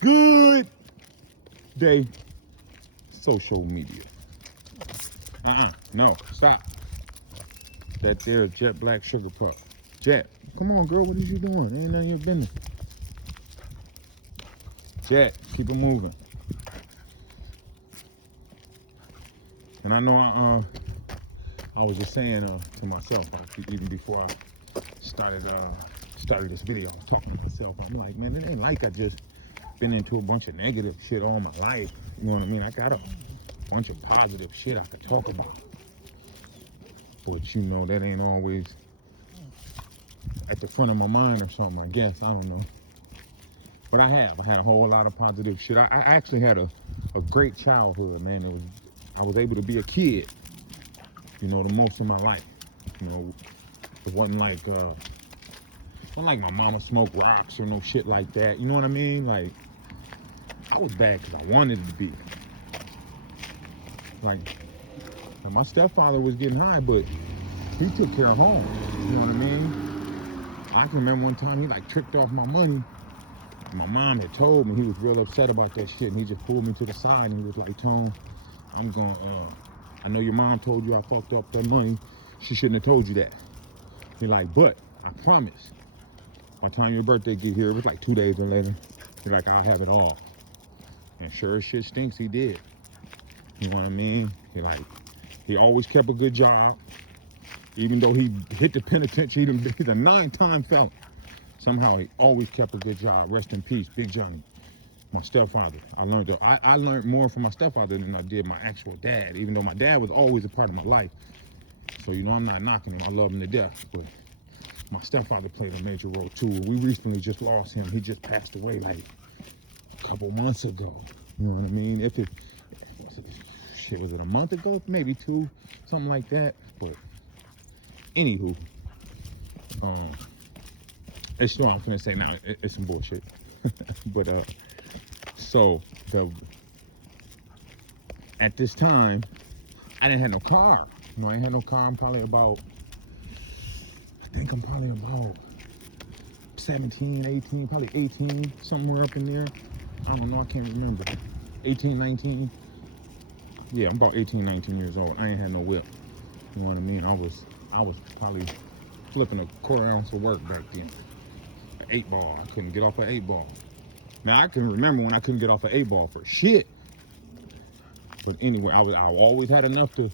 Good day, social media. No, stop. That there Jet Black Sugar Pup. Jet, come on, girl, what is you doing? Ain't none of your business. Jet, keep it moving. And I know I was just saying to myself, like, even before I started this video, I was talking to myself. I'm like, man, it ain't like I just been into a bunch of negative shit all my life. You know what I mean? I got a bunch of positive shit I could talk about. But you know, that ain't always at the front of my mind or something, I guess. I don't know. But I had a whole lot of positive shit. I actually had a great childhood, man. I was able to be a kid, you know, the most of my life. You know, it wasn't like my mama smoked rocks or no shit like that. You know what I mean? Like, I was bad because I wanted to be. Like, my stepfather was getting high, but he took care of home. You know what I mean? I can remember one time he like tricked off my money. My mom had told me, he was real upset about that shit, and he just pulled me to the side and he was like, Tone, I'm going, I know your mom told you I fucked up that money. She shouldn't have told you that. He like, but I promise, by the time your birthday get here, it was like 2 days or later, he's like, I'll have it all. And sure as shit stinks, he did. You know what I mean? He always kept a good job. Even though he hit the penitentiary, he's a 9-time felon. Somehow he always kept a good job. Rest in peace, Big Johnny. My stepfather. I learned more from my stepfather than I did my actual dad, even though my dad was always a part of my life. So, you know, I'm not knocking him. I love him to death. But my stepfather played a major role, too. We recently just lost him. He just passed away, like, a couple months ago. You know what I mean? Was it a month ago? Maybe 2, something like that. But, anywho, it's what I'm gonna say now. It's some bullshit. But so at this time, I didn't have no car. You know, I ain't had no car. I think I'm probably about 17, 18, probably 18, somewhere up in there. I don't know. I can't remember. 18, 19. Yeah, I'm about 18, 19 years old. I ain't had no whip. You know what I mean? I was probably flipping a quarter ounce of work back then. 8-ball. I couldn't get off an 8-ball. Now I can remember when I couldn't get off an 8-ball for shit. But anyway, I always had enough to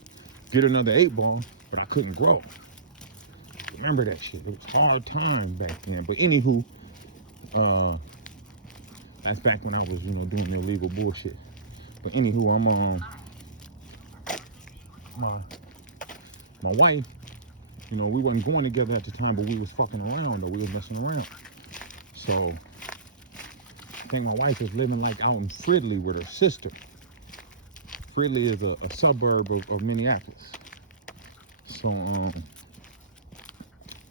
get another 8-ball, but I couldn't grow. Remember that shit? It was hard time back then. But anywho, that's back when I was, you know, doing the illegal bullshit. But anywho, I'm my wife. You know, we wasn't going together at the time, but we was fucking around, or we was messing around. So, I think my wife is living like out in Fridley with her sister. Fridley is a suburb of Minneapolis. So,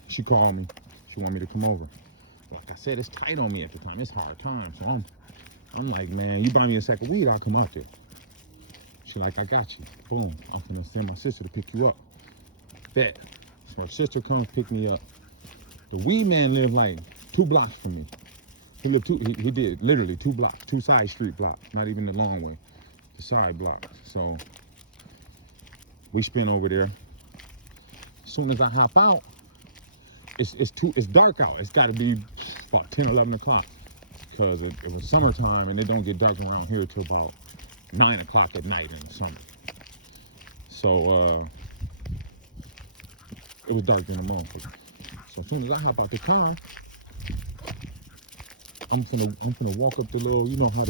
she called me. She wanted me to come over. Like I said, it's tight on me at the time. It's hard time. So I'm like, man, you buy me a sack of weed, I'll come out there. She like, I got you. Boom. I'm gonna send my sister to pick you up. Bet. So her sister comes pick me up. The weed man lived like 2 blocks from me. He did literally 2 blocks, 2 side street blocks, not even the long way, the side blocks. So we spin over there. As soon as I hop out, it's dark out. It's got to be about 10, 11 o'clock because it was summertime and it don't get dark around here till about 9 o'clock at night in the summer. So it was dark in the morning. So as soon as I hop out the car, I'm gonna walk up the little, you know how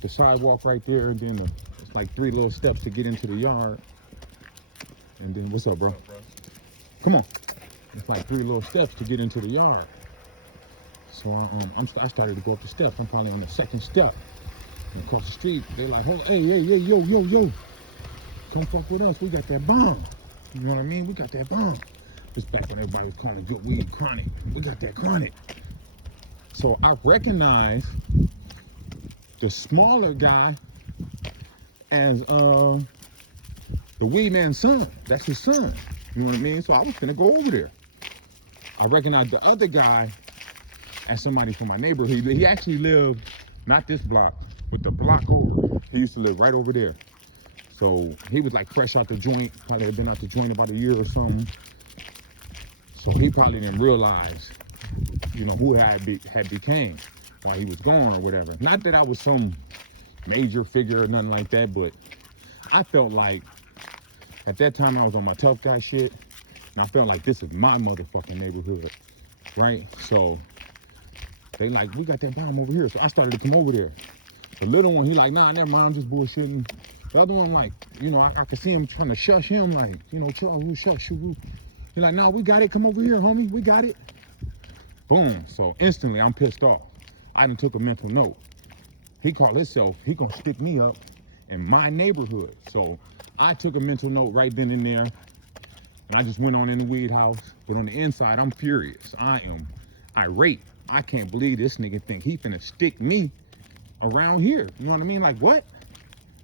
the sidewalk right there, and then it's like 3 little steps to get into the yard. And then, what's up, bro? Come on. It's like 3 little steps to get into the yard. So I started to go up the steps. I'm probably on the 2nd step. And across the street, they're like, hey, yo. Come fuck with us. We got that bomb. You know what I mean? We got that bomb. This back when everybody was calling good weed chronic. We got that chronic. So I recognize the smaller guy as the weed man's son. That's his son. You know what I mean? So I was gonna go over there. I recognized the other guy as somebody from my neighborhood. He actually lived Not this block, but the block over. He used to live right over there. So he was like fresh out the joint, probably had been out the joint about a year or something. So he probably didn't realize, you know, who had became while he was gone or whatever. Not that I was some major figure or nothing like that, but I felt like at that time I was on my tough guy shit, and I felt like this is my motherfucking neighborhood, right? So they like, we got that bomb over here. So I started to come over there. The little one, he like, nah, never mind, I'm just bullshitting. The other one, like, you know, I could see him trying to shush him, like, you know, Charles, shush you. He like, nah, we got it, come over here, homie, we got it. Boom, so instantly I'm pissed off. I done took a mental note. He called himself, he gonna stick me up in my neighborhood. So I took a mental note right then and there, and I just went on in the weed house. But on the inside, I'm furious. I am irate. I can't believe this nigga think he finna stick me around here. You know what I mean? Like, what?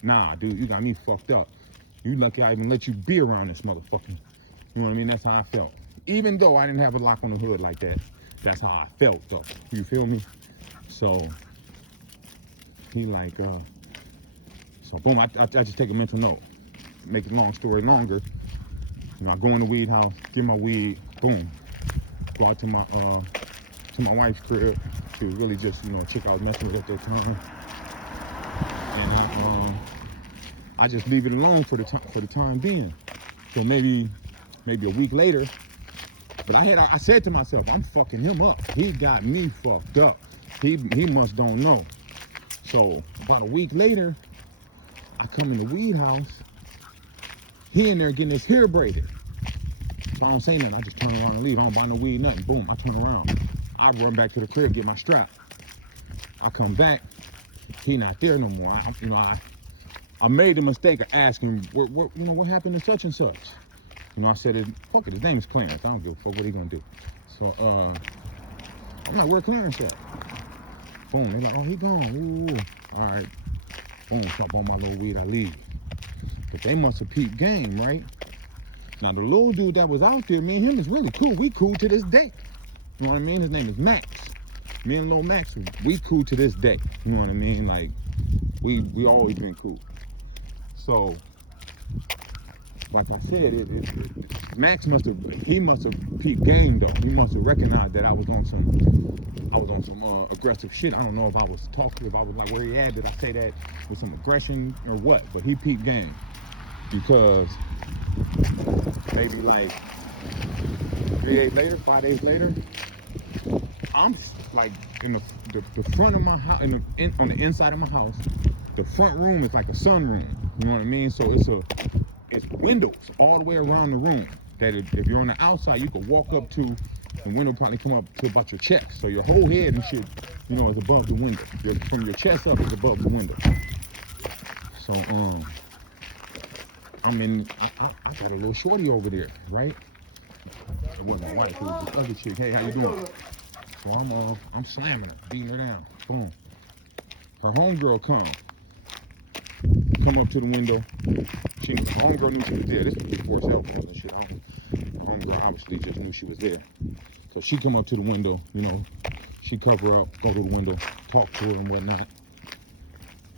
Nah, dude, you got me fucked up. You lucky I even let you be around this motherfucker. You know what I mean? That's how I felt. Even though I didn't have a lock on the hood like that, that's how I felt, though. You feel me? So he like, so boom, I just take a mental note. Make a long story longer. You know, I go in the weed house, get my weed, boom. Go out to my wife's crib. She was really just, you know, a chick I was messing with at that time. And I just leave it alone for the time being. So maybe a week later, but I said to myself, I'm fucking him up. He got me fucked up. He must don't know. So about a week later, I come in the weed house. He in there getting his hair braided. So I don't say nothing. I just turn around and leave. I don't buy no weed, nothing. Boom, I turn around. I run back to the crib, get my strap. I come back. He not there no more. I made the mistake of asking, what happened to such and such? You know, I said, fuck it, his name is Clarence. I don't give a fuck what he gonna do. So, I'm like, where Clarence at? Boom, they like, oh, he gone. Ooh, all right. Boom, stop on my little weed, I leave. But they must have peeped game, right? Now, the little dude that was out there, me and him is really cool. We cool to this day. You know what I mean? His name is Max. Me and Lil Max, we cool to this day. You know what I mean? Like, we always been cool. So, like I said, Max must have peeped game though. He must have recognized that I was on some aggressive shit. I don't know if I was talkative, I was like, where he at? Did I say that with some aggression or what? But he peeped game because maybe like 3 days later, 5 days later, I'm like in the front of my house, on the inside of my house. The front room is like a sunroom. You know what I mean? So it's windows all the way around the room. That if you're on the outside, you could walk up to the window, probably come up to about your chest. So your whole head and shit, you know, is above the window. From your chest up is above the window. So I got a little shorty over there, right? It wasn't my wife, it was this other chick. Hey, how you doing? So I'm slamming her, beating her down. Boom. Her homegirl come up to the window. Homegirl knew she was there. This was before cell phones and shit. Homegirl obviously just knew she was there. So she come up to the window, you know, she cover up, go to the window, talk to her and whatnot.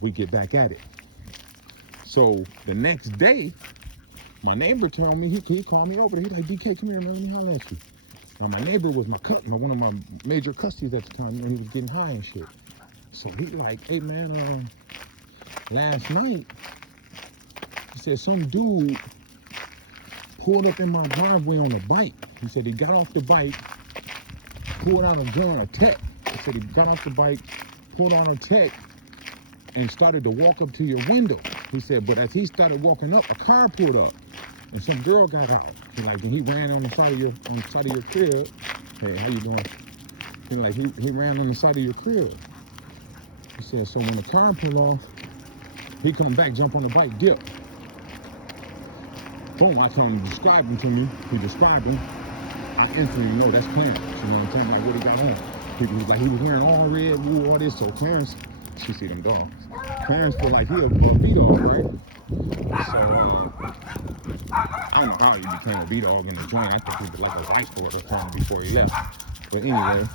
We get back at it. So the next day, my neighbor told me, he called me over there. He's like, DK, come here, man, let me holler at you. Now my neighbor was one of my major customers at the time. You know, he was getting high and shit. So he like, hey man, last night, he said some dude pulled up in my driveway on a bike. He said he got off the bike, pulled out a gun, a tech. He said he got off the bike, pulled out a tech, and started to walk up to your window. He said, but as he started walking up, a car pulled up, and some girl got out. And he ran on the side of your crib. Hey, how you doing? He ran on the side of your crib. He said, so when the car pulled off, he come back, jump on the bike, dip. Boom, I told him to describe him to me. He described him. I instantly know that's Clarence. You know what I'm saying? Like, what he got on. He was wearing all red, blue, all this. So Clarence, she see them dogs. Clarence feel like he a B-dog, right? So, I don't know how he became a B-dog in the joint. I think he was like a vice lord or something before he left. But anyway,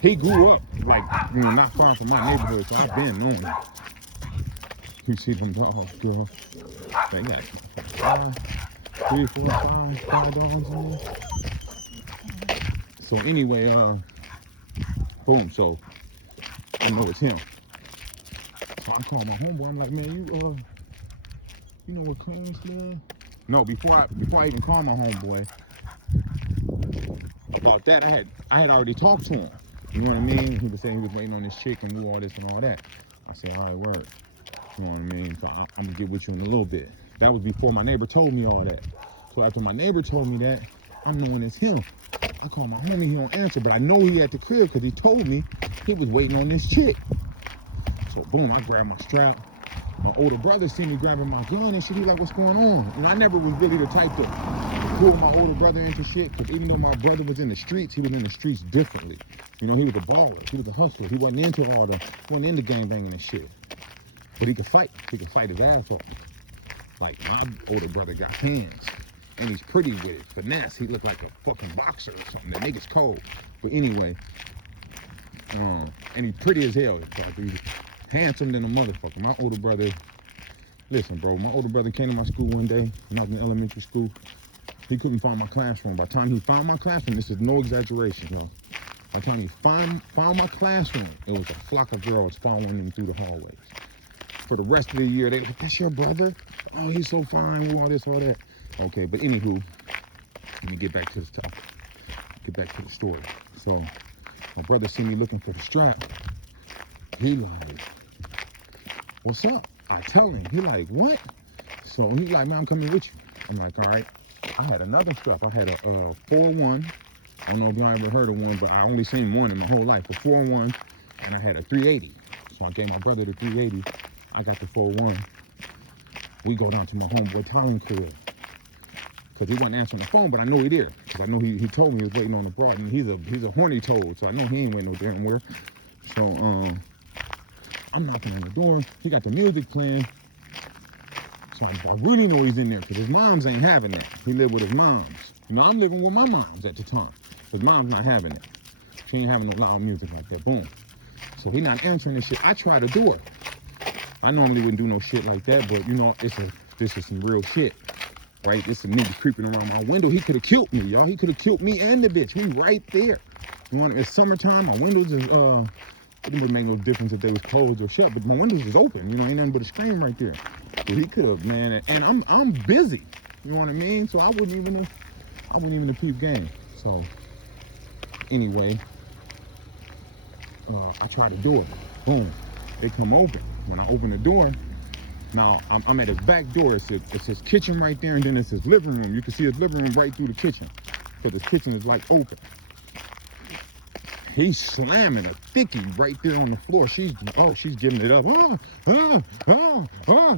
He grew up, like, you know, not far from my neighborhood, so I've been knowing him. You see them dogs, girl. They got 3, 4, 5 dogs in there. So anyway, boom, so I know it's him. So I call my homeboy, I'm like, man, you know what Clarence live? No, before I even called my homeboy about that, I had already talked to him. You know what I mean? He was saying he was waiting on this chick and all this and all that. I said, all right, word. You know what I mean? So I'm gonna get with you in a little bit. That was before my neighbor told me all that. So after my neighbor told me that, I'm knowing it's him. I call my homie, he don't answer, but I know he at the crib because he told me he was waiting on this chick. So boom, I grab my strap. My older brother see me grabbing my gun and shit. He like, what's going on? And I never was really the type to pull my older brother into shit, because even though my brother was in the streets, he was in the streets differently. You know, he was a baller. He was a hustler. He wasn't into he wasn't into gangbanging and shit. But he could fight. He could fight his ass off. Like, my older brother got hands. And he's pretty with it. Finesse. He looked like a fucking boxer or something. The nigga's cold. But anyway, and he's pretty as hell. He's handsome than a motherfucker. My older brother, listen, bro, my older brother came to my school one day when I was in elementary school. He couldn't find my classroom. By the time he found my classroom, this is no exaggeration, yo. By the time he found my classroom, it was a flock of girls following him through the hallways. For the rest of the year, they were like, that's your brother? Oh, he's so fine, all this, all that. Okay, but anywho, let me get back to the topic. Get back to the story. So, my brother see me looking for the strap. He like, what's up? I tell him. He like, what? So he like, man, I'm coming with you. I'm like, all right. I had another strap. I had a 4-1. I don't know if y'all ever heard of one, but I only seen one in my whole life. A 4-1, and I had a 380. So I gave my brother the 380. I got the 4-1. We go down to my homeboy Tyler crib. Because he wasn't answering the phone, but I know he there. Because I know he told me he was waiting on the broad, and he's a horny toad, so I know he ain't waiting no damn where. So I'm knocking on the door. He got the music playing. So I really know he's in there, because his moms ain't having that. He lived with his moms. You know, I'm living with my moms at the time. His mom's not having it. She ain't having no loud music like that. Boom. So he not answering this shit. I try the door. I normally wouldn't do no shit like that, but you know, this is some real shit, right? This is a nigga creeping around my window. He could have killed me, y'all. He could have killed me and the bitch. We right there. You want? It's summertime. My windows is it didn't make no difference if they was closed or shut, but my windows is open. You know, ain't nothing but a screen right there. So he could have, man. And I'm busy. You know what I mean? So I wouldn't even have peep game. So anyway, I try the door. Boom. They come open. When I open the door, now I'm at his back door. It's his kitchen right there, and then it's his living room. You can see his living room right through the kitchen, because his kitchen is like open. He's slamming a thickie right there on the floor. She's giving it up.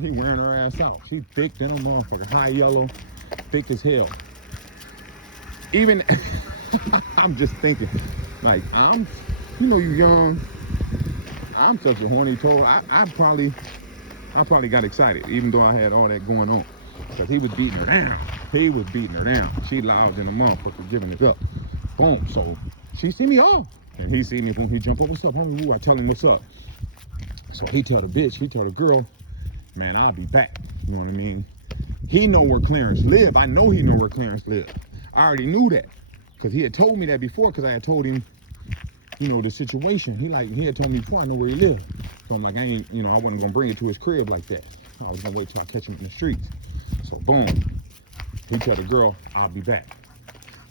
He wearing her ass out. She thick than a motherfucker. High yellow, thick as hell. Even I'm just thinking, like, you young. I'm such a horny toad. I probably got excited, even though I had all that going on, because he was beating her down. He was beating her down. She loud than a motherfucker, giving it up. Boom. So she see me off, and he see me. Boom. He jump up. What's up, homie? Ooh, I tell him what's up. So he tell the girl, man, I'll be back. You know what I mean? He know where Clarence live. I know he know where Clarence live. I already knew that, because he had told me that before, because I had told him, you know, the situation. He had told me before, I know where he lived. So I'm like, I wasn't gonna bring it to his crib like that. I was gonna wait till I catch him in the streets. So boom, he tell the girl, I'll be back.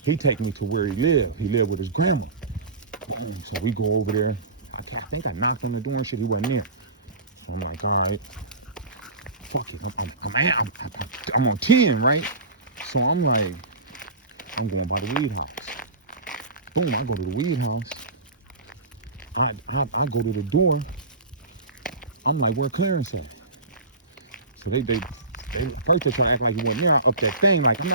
He take me to where he lived. He lived with his grandma. Boom, so we go over there. I think I knocked on the door and shit, he wasn't there. So I'm like, all right, fuck it, I'm on 10, right? So I'm like, I'm going by the weed house. Boom, I go to the weed house. I go to the door. I'm like, where Clarence at? So they first they try to act like he wasn't there. I up that thing, like, I'm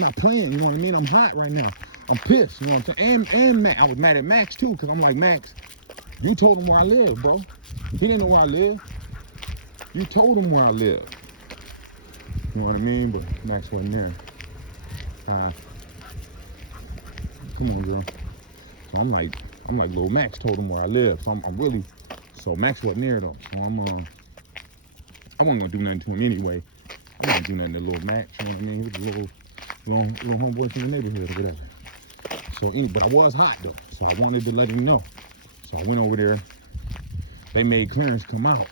not playing, you know what I mean? I'm hot right now. I'm pissed, you know what I'm saying? And Max, I was mad at Max too, because I'm like, Max, you told him where I live, bro. He didn't know where I live. You told him where I live. You know what I mean? But Max wasn't there. Come on, girl. So I'm like, I'm like, Lil Max told him where I live. So I'm really, so Max wasn't there though. So I wasn't gonna do nothing to him anyway. I didn't do nothing to Lil Max, you know what I mean? He was a little homeboy from the neighborhood or whatever. So, but I was hot though. So I wanted to let him know. So I went over there. They made Clarence come out.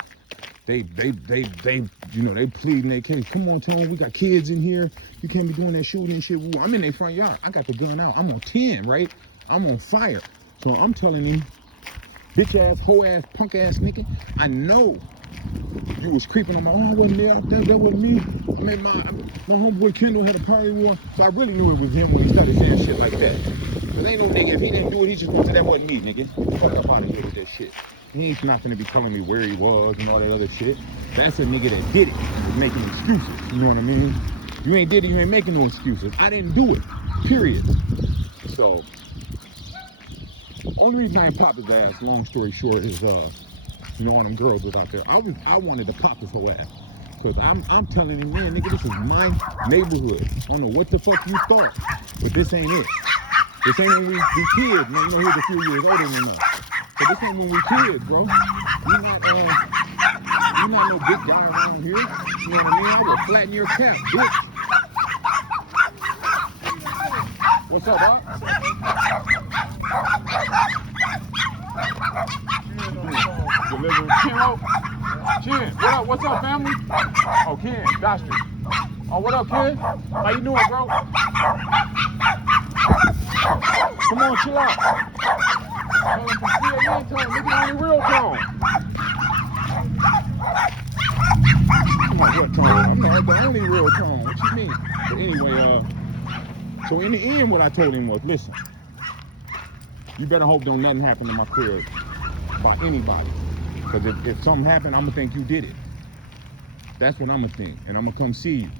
They you know, they pleading their case. Come on, Tone, we got kids in here. You can't be doing that shooting and shit. I'm in their front yard. I got the gun out. I'm on 10, right? I'm on fire. So I'm telling him, bitch ass, hoe ass, punk ass nigga, I know you was creeping on my, oh, I wasn't there. That wasn't me. I mean, my homeboy Kendall had a party war. So I really knew it was him when he started saying shit like that. Cause ain't no nigga, if he didn't do it, he just gonna say that wasn't me, nigga. Fuck up out of here with that shit. He ain't not gonna be telling me where he was and all that other shit. That's a nigga that did it, was making excuses. You know what I mean? You ain't did it, you ain't making no excuses. I didn't do it, period. So, only reason I ain't pop his ass, long story short, is you know, all them girls was out there. I wanted to pop his whole ass. Cause I'm telling him, man, nigga, this is my neighborhood. I don't know what the fuck you thought, but this ain't it. This ain't when we kids, man. You know, he's a few years older than us. But this ain't when we kids, bro. You're not no big guy around here. You know what I mean? I will flatten your cap, bitch. What's up, Doc? Delivering Ken out. Ken, what up? What's up, family? Oh, Ken, Dastry. Oh, what up, Ken? How you doing, bro? Come on, chill out. Tell him from CNN tone, nigga, only real tone. I'm like, what tone? I'm not the only real tone. What you mean? But anyway, so in the end, what I told him was, listen, you better hope don't nothing happen to my crib by anybody. Because if something happened, I'm going to think you did it. That's what I'm going to think. And I'm going to come see you.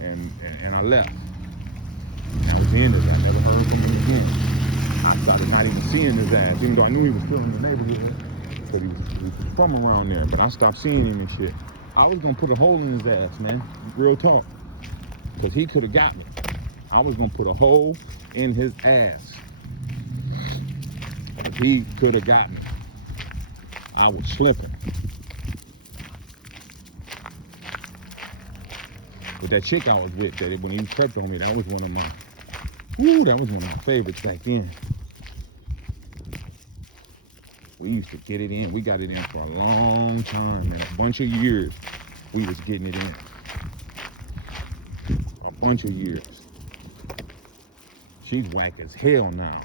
And I left. And that was the end of that. I never heard from him again. I started not even seeing his ass, even though I knew he was still in the neighborhood. But he was from around there. But I stopped seeing him and shit. I was going to put a hole in his ass, man. Real talk. Because he could have got me. I was going to put a hole in his ass. He could have got me. I was slipping. But that chick I was with, that when he crept on me, that was one of my, that was one of my favorites back then. We used to get it in. We got it in for a long time, man. A bunch of years, we was getting it in. A bunch of years. She's whack as hell now.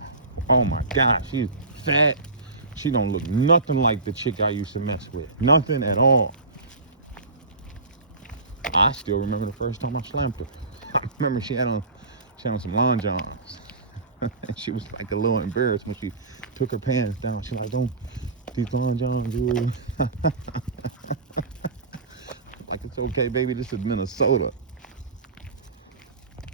Oh my God, she's fat. She don't look nothing like the chick I used to mess with. Nothing at all. I still remember the first time I slammed her. I remember she had on some long johns. She was like a little embarrassed when she took her pants down. She like, don't, these long johns, dude. Like, it's okay, baby, this is Minnesota.